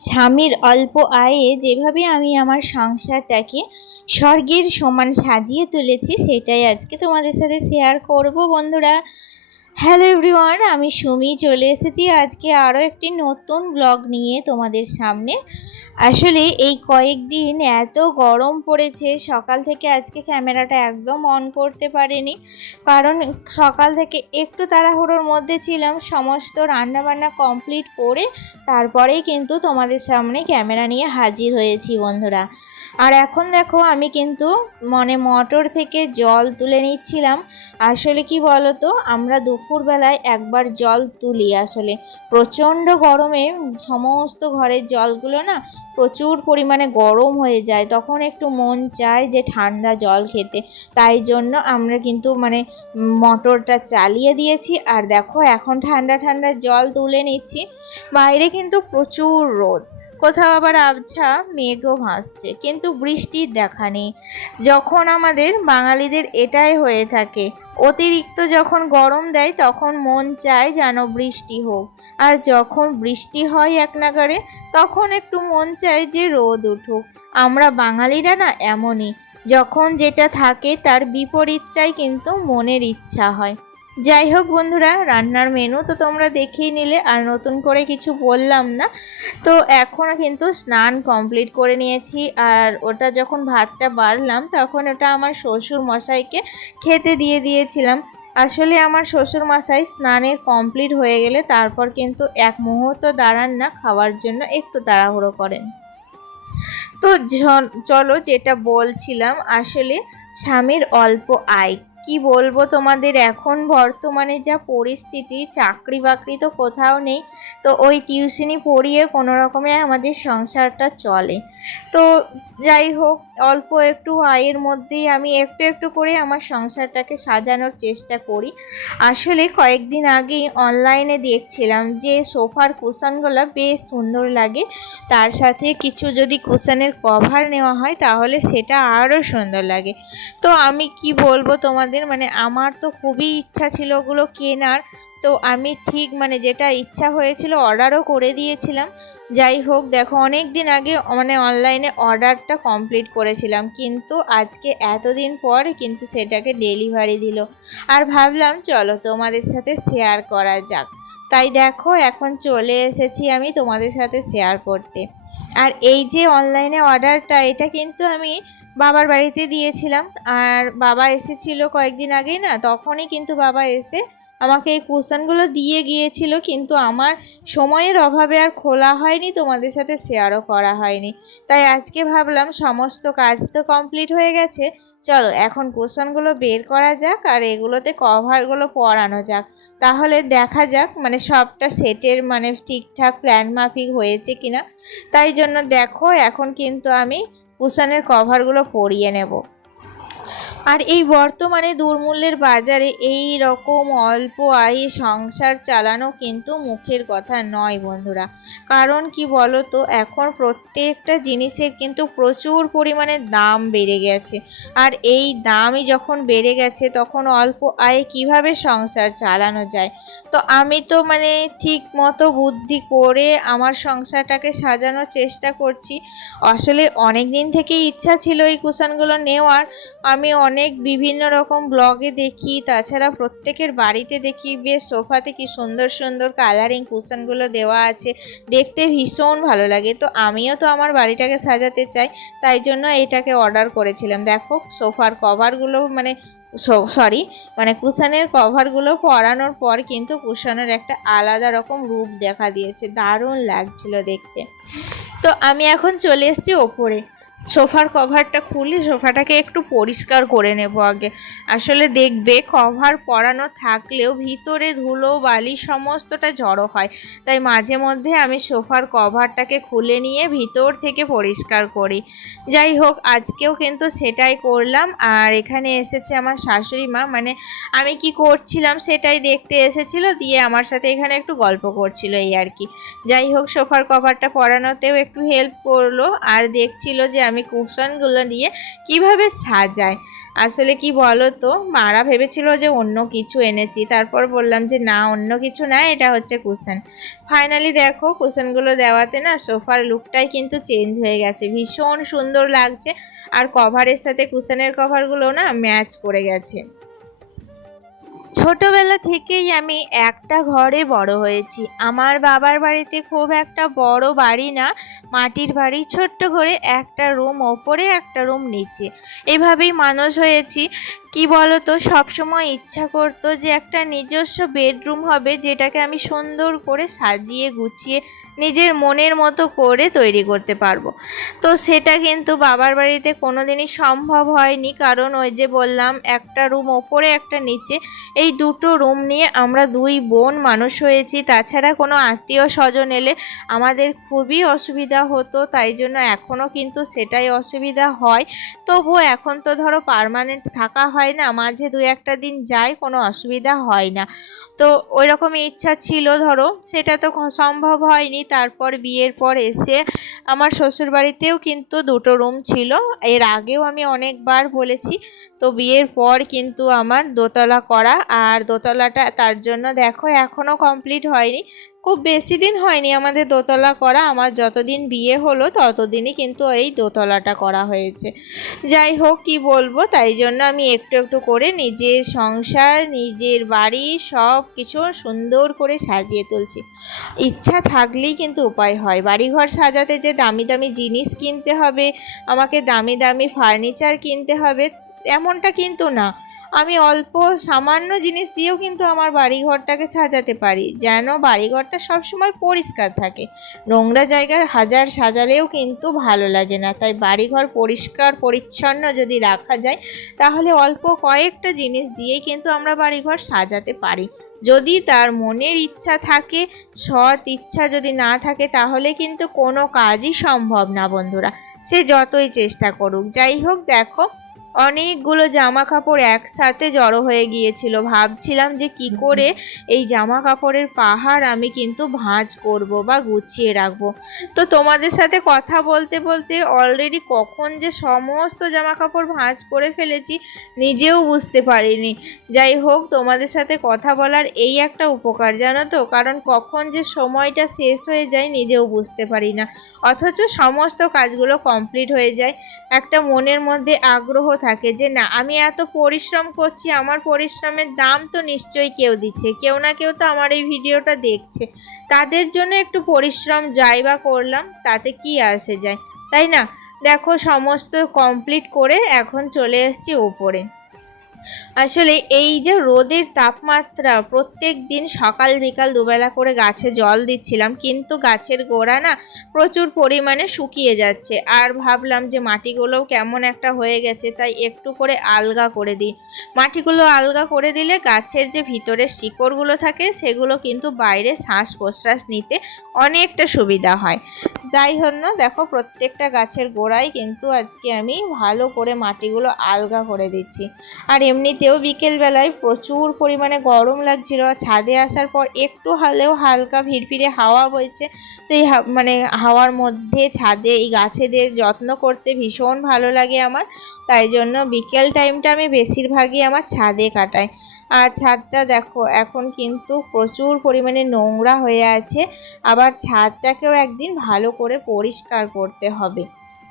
স্বামীর অল্প আয়ে যেভাবে আমি আমার সংসারটাকে স্বর্গের সমান সাজিয়ে তুলেছি সেটাই আজকে তোমাদের সাথে শেয়ার করব বন্ধুরা। হ্যালো এভরিওয়ান, আমি সুমি চলে এসেছি আজকে আরও একটি নতুন ব্লগ নিয়ে তোমাদের সামনে। আসলে এই কয়েকদিন এত গরম পড়েছে, সকাল থেকে আজকে ক্যামেরাটা একদম অন করতে পারিনি, কারণ সকাল থেকে একটু তাড়াহুড়োর মধ্যে ছিলাম। সমস্ত রান্নাবান্না কমপ্লিট করে তারপরেই কিন্তু তোমাদের সামনে ক্যামেরা নিয়ে হাজির হয়েছি বন্ধুরা। আর এখন দেখো আমি কিন্তু মোটর থেকে জল তুলে নিচ্ছিলাম। আসলে কি বলো তো, আমরা দুপুরবেলায় একবার জল তুলি, আসলে প্রচণ্ড গরমে সমস্ত ঘরের জলগুলো না প্রচুর পরিমাণে গরম হয়ে যায়, তখন একটু মন চায় যে ঠান্ডা জল খেতে। তাই জন্য আমরা কিন্তু মোটরটা চালিয়ে দিয়েছি। আর দেখো এখন ঠান্ডা ঠান্ডা জল তুলে নিচ্ছি। বাইরে কিন্তু প্রচুর রোদ, কোথাও আবার আবছা মেঘও ভাসছে, কিন্তু বৃষ্টির দেখা নেই। যখন আমাদের বাঙালিদের এটাই হয়ে থাকে, অতিরিক্ত যখন গরম দেয় তখন মন চায় যেন বৃষ্টি হোক, আর যখন বৃষ্টি হয় এক নাগাড়ে তখন একটু মন চায় যে রোদ উঠুক। আমরা বাঙালিরা না এমনই, যখন যেটা থাকে তার বিপরীতটাই কিন্তু মনের ইচ্ছা হয়। যাই হোক বন্ধুরা, রান্নার মেনু তো তোমরা দেখেই নিলে, আর নতুন করে কিছু বললাম না। তো এখন কিন্তু স্নান কমপ্লিট করে নিয়েছি, আর ওটা যখন ভাতটা বাড়লাম তখন ওটা আমার শ্বশুর মশাইকে খেতে দিয়ে দিয়েছিলাম। আসলে আমার শ্বশুর মশাই স্নানের কমপ্লিট হয়ে গেলে তারপর কিন্তু এক মুহূর্ত দাঁড়ান না, খাওয়ার জন্য একটু তাড়াহুড়ো করেন। তো চলো যেটা বলছিলাম, আসলে স্বামীর অল্প আয় কি বলবো তোমাদের, এখন বর্তমানে যা পরিস্থিতি, চাকরি বাকরি তো কোথাও নেই, তো ওই টিউশনি পড়িয়ে কোনো রকমে আমাদের সংসারটা চলে। তো যাই হোক, অল্প একটু আয়ের মধ্যেই আমি একটু একটু করে আমার সংসারটাকে সাজানোর চেষ্টা করি। আসলে কয়েকদিন আগেই অনলাইনে দেখছিলাম যে সোফার কুশনগুলো বেশ সুন্দর লাগে, তার সাথে কিছু যদি কুশনের কভার নেওয়া হয় তাহলে সেটা আরও সুন্দর লাগে। তো আমি কি বলবো তোমাদের, আমার তো খুবই ইচ্ছা ছিল ওগুলো কেনার। তো আমি ঠিক যেটা ইচ্ছা হয়েছিল অর্ডারও করে দিয়েছিলাম। যাই হোক দেখো, অনেক দিন আগে অনলাইনে অর্ডারটা কমপ্লিট করেছিলাম, কিন্তু আজকে এতদিন পর কিন্তু সেটাকে ডেলিভারি দিল। আর ভাবলাম চলো তোমাদের সাথে শেয়ার করা যাক, তাই দেখো এখন চলে এসেছি আমি তোমাদের সাথে শেয়ার করতে। আর এই যে অনলাইনে অর্ডারটা, এটা কিন্তু আমি বাবার বাড়িতে দিয়েছিলাম, আর বাবা এসেছিল কয়েকদিন আগেই না, তখনই কিন্তু বাবা এসে আমাকে এই কুশনগুলো দিয়ে গিয়েছিল, কিন্তু আমার সময়ের অভাবে আর খোলা হয়নি, তোমাদের সাথে শেয়ারও করা হয়নি। তাই আজকে ভাবলাম সমস্ত কাজ তো কমপ্লিট হয়ে গেছে, চলো এখন কুশনগুলো বের করা যাক আর এগুলোতে কভারগুলো পরানো যাক, তাহলে দেখা যাক সবটা সেটের ঠিকঠাক প্ল্যান মাফিক হয়েছে কিনা। তাই জন্য দেখো এখন কিন্তু আমি কুশনের কভারগুলো পরিয়ে নেব। আর এই বর্তমানে দুর্মূল্যের বাজারে এই রকম অল্প আয়ে সংসার চালানো কিন্তু মুখের কথা নয় বন্ধুরা। কারণ কি বলো তো, এখন প্রত্যেকটা জিনিসের কিন্তু প্রচুর পরিমাণে দাম বেড়ে গেছে, আর এই দামই যখন বেড়ে গেছে তখন অল্প আয়ে কিভাবে সংসার চালানো যায়। তো আমি তো ঠিক মতো বুদ্ধি করে আমার সংসারটাকে সাজানোর চেষ্টা করছি। আসলে অনেক দিন থেকেই ইচ্ছা ছিল এই কুশনগুলো নেওয়ার। আমি অনেক বিভিন্ন রকম ব্লগে দেখি, তাছাড়া প্রত্যেকের বাড়িতে দেখি বেশ সোফাতে কি সুন্দর সুন্দর কালারিং কুশনগুলো দেওয়া আছে, দেখতে ভীষণ ভালো লাগে। তো আমিও তো আমার বাড়িটাকে সাজাতে চাই, তাই জন্য এটাকে অর্ডার করেছিলাম। দেখো সোফার কভারগুলো কুশনের কভারগুলো পরানোর পর কিন্তু কুশনের একটা আলাদা রকম রূপ দেখা দিয়েছে, দারুণ লাগছিল দেখতে। তো আমি এখন চলে এসেছি ওপরে, সোফার কভারটা খুলে সোফাটাকে একটু পরিষ্কার করে নেব আগে। আসলে দেখবে কভার পরানো থাকলেও ভিতরে ধুলো বালি সমস্তটা জড়ো হয়, তাই মাঝে মধ্যে আমি সোফার কভারটাকে খুলে নিয়ে ভিতর থেকে পরিষ্কার করি। যাই হোক আজকেও কিন্তু সেটাই করলাম। আর এখানে এসেছে আমার শাশুড়ি মা, আমি কি করছিলাম সেটাই দেখতে এসেছিল, দিয়ে আমার সাথে এখানে একটু গল্প করছিল এই আর কি। যাই হোক সোফার কভারটা পরানোতেও একটু হেল্প করলো, আর দেখছিল যে আমি কুশনগুলো দিয়ে কিভাবে সাজাই। আসলে কি বলো তো, মারা ভেবেছিল যে অন্য কিছু এনেছি, তারপর বললাম যে না, অন্য কিছু না, এটা হচ্ছে কুশন। ফাইনালি দেখো কুশনগুলো দেওয়াতে না সোফার লুকটাই কিন্তু চেঞ্জ হয়ে গেছে, ভীষণ সুন্দর লাগছে। আর কভারের সাথে কুশনের কভারগুলো না ম্যাচ করে গেছে। ছোটবেলা থেকেই আমি একটা ঘরে বড় হয়েছি। আমার বাবার বাড়িতে খুব একটা বড় বাড়ি না, মাটির বাড়ি, ছোট্ট ঘরে একটা রুম ওপরে একটা রুম নিচে, এভাবেই মানুষ হয়েছি। কি বলো তো, সবসময় ইচ্ছা করতো যে একটা নিজস্ব বেডরুম হবে, যেটাকে আমি সুন্দর করে সাজিয়ে গুছিয়ে নিজের মনের মতো করে তৈরি করতে পারবো। তো সেটা কিন্তু বাবার বাড়িতে কোনো দিনই সম্ভব হয়নি, কারণ ওই যে বললাম একটা রুম ওপরে একটা নিচে, এই দুটো রুম নিয়ে আমরা দুই বোন মানুষ হয়েছি। তাছাড়া কোনো আত্মীয় স্বজন এলে আমাদের খুবই অসুবিধা হতো, তাই জন্য এখনও কিন্তু সেটাই অসুবিধা হয়। তবুও এখন তো ধরো পার্মানেন্ট থাকা হয় না, মাঝে দু একটা দিন যায়, কোনো অসুবিধা হয় না। তো ওই রকমই ইচ্ছা ছিল ধরো, সেটা তো সম্ভব হয়নি। তারপর বিয়ের পর এসে আমার শ্বশুরবাড়িতেও কিন্তু দুটো রুম ছিল, এর আগেও আমি অনেকবার বলেছি। তো বিয়ের পর কিন্তু আমার দোতলা করা, আর দোতলাটা তার জন্য দেখো এখনও কমপ্লিট হয়নি। খুব বেশি দিন হয়নি আমাদের দোতলা করা, আমার যতদিন বিয়ে হলো ততদিনই কিন্তু এই দোতলাটা করা হয়েছে। যাই হোক, কি বলবো, তাই জন্য আমি একটু একটু করে নিজের সংসার, নিজের বাড়ি সব কিছু সুন্দর করে সাজিয়ে তুলছি। ইচ্ছা থাকলেই কিন্তু উপায় হয়। বাড়িঘর সাজাতে যে দামি দামি জিনিস কিনতে হবে, আমাকে দামি দামি ফার্নিচার কিনতে হবে, এমনটা কিন্তু না। আমি অল্প সামান্য জিনিস দিয়েও কিন্তু আমার বাড়িঘরটাকে সাজাতে পারি, যেন বাড়িঘরটা সবসময় পরিষ্কার থাকে। নোংরা জায়গায় হাজার সাজালেও কিন্তু ভালো লাগে না। তাই বাড়িঘর পরিষ্কার পরিচ্ছন্ন যদি রাখা যায়, তাহলে অল্প কয়েকটা জিনিস দিয়েই কিন্তু আমরা বাড়িঘর সাজাতে পারি। যদি তার মনের ইচ্ছা থাকে, সৎ ইচ্ছা যদি না থাকে, তাহলে কিন্তু কোনো কাজই সম্ভব না বন্ধুরা, সে যতই চেষ্টা করুক। যাই হোক, দেখো অনেকগুলো জামা কাপড় একসাথে জড়ো হয়ে গিয়েছিল। ভাবছিলাম যে কি করে এই জামা কাপড়ের পাহাড় আমি কিন্তু ভাঁজ করব বা গুছিয়ে রাখবো। তো তোমাদের সাথে কথা বলতে বলতে অলরেডি কখন যে সমস্ত জামা কাপড় ভাঁজ করে ফেলেছি নিজেও বুঝতে পারিনি। যাই হোক, তোমাদের সাথে কথা বলার এই একটা উপকার জানো তো, কারণ কখন যে সময়টা শেষ হয়ে যায় নিজেও বুঝতে পারি না, অথচ সমস্ত কাজগুলো কমপ্লিট হয়ে যায়। একটা মনের মধ্যে আগ্রহ থাকে যে না, আমি এত পরিশ্রম করছি, আমার পরিশ্রমের দাম তো নিশ্চয়ই কেউ দিচ্ছে, কেউ না কেউ তো আমার এই ভিডিওটা দেখছে, তাদের জন্য একটু পরিশ্রম যাই বা করলাম, তাতে কি আসে যায়, তাই না? দেখো সমস্ত কমপ্লিট করে এখন চলে এসেছি ওপরে। আসলে এই যে রোদের তাপমাত্রা, প্রত্যেক দিন সকাল বিকাল দুবেলা করে গাছে জল দিচ্ছিলাম, কিন্তু গাছের গোড়া না প্রচুর পরিমাণে শুকিয়ে যাচ্ছে। আর ভাবলাম যে মাটিগুলোও কেমন একটা হয়ে গেছে, তাই একটু করে আলগা করে দিই। মাটিগুলো আলগা করে দিলে গাছের যে ভিতরের শিকড়গুলো থাকে সেগুলো কিন্তু বাইরে শ্বাস প্রশ্বাস নিতে অনেকটা সুবিধা হয়। যাই হোক না, দেখো প্রত্যেকটা গাছের গোড়ায় কিন্তু আজকে আমি ভালো করে মাটিগুলো আলগা করে দিচ্ছি। আর এমনিতেও বিকেলবেলায় প্রচুর পরিমাণে গরম লাগছিল, ছাদে আসার পর একটু হলেও হালকা ভিড়ভিড়ে হাওয়া বইছে। তো এই মানে হাওয়ার মধ্যে ছাদে এই গাছেদের যত্ন করতে ভীষণ ভালো লাগে আমার, তাই জন্য বিকেল টাইমটা আমি বেশিরভাগই আমার ছাদে কাটাই। আর ছাদটা দেখো এখন কিন্তু প্রচুর পরিমাণে নোংরা হয়ে আছে, আবার ছাদটাকেও একদিন ভালো করে পরিষ্কার করতে হবে।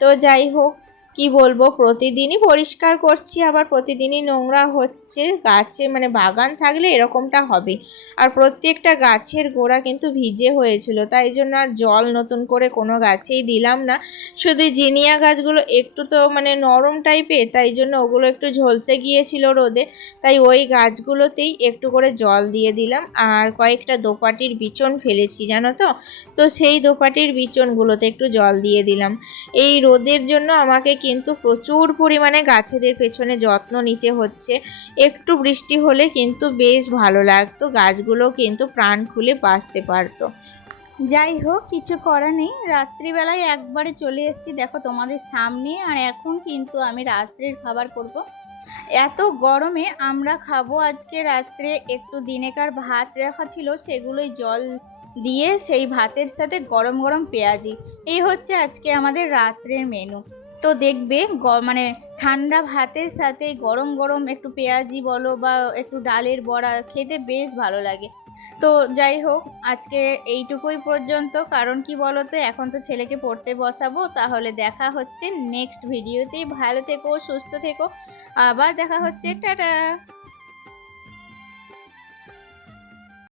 তো যাই হোক, কি বলবো, প্রতিদিনই পরিষ্কার করছি, আবার প্রতিদিনই নোংরা হচ্ছে। গাছে মানে বাগান থাকলে এরকমটা হবে। আর প্রত্যেকটা গাছের গোড়া কিন্তু ভিজে হয়েছিল, তাই জন্য আর জল নতুন করে কোনো গাছেই দিলাম না। শুধু জিনিয়া গাছগুলো একটু তো মানে নরম টাইপের, তাই জন্য ওগুলো একটু ঝলসে গিয়েছিল রোদে, তাই ওই গাছগুলোতেই একটু করে জল দিয়ে দিলাম। আর কয়েকটা দোপাটির বিচন ফেলেছি জানো তো, তো সেই দোপাটির বিচনগুলোতে একটু জল দিয়ে দিলাম। এই রোদের জন্য আমাকে কিন্তু প্রচুর পরিমাণে গাছেদের পেছনে যত্ন নিতে হচ্ছে। একটু বৃষ্টি হলে কিন্তু বেশ ভালো লাগতো, গাছগুলো কিন্তু প্রাণ খুলে বাঁচতে পারতো। যাই হোক, কিছু করার নেই। রাত্রিবেলায় একবারে চলে এসেছি দেখো তোমাদের সামনে, আর এখন কিন্তু আমি রাত্রের খাবার করব। এত গরমে আমরা খাবো আজকে রাত্রে একটু দিনেকার ভাত রাখা ছিল, সেগুলোই জল দিয়ে সেই ভাতের সাথে গরম গরম পেঁয়াজি। এই হচ্ছে আজকে আমাদের রাত্রের মেনু। তো দেখবে মানে ঠান্ডা ভাতের সাথে গরম গরম একটু পেঁয়াজি বলো বা একটু ডালের বড়া খেতে বেশ ভালো লাগে। তো যাই হোক, আজকে এইটুকুই পর্যন্ত। কারণ কি বলো তো, এখন তো ছেলেকে পড়তে বসাবো। তাহলে দেখা হচ্ছে নেক্সট ভিডিওতেই। ভালো থেকো, সুস্থ থেকো, আবার দেখা হচ্ছে। টাটা।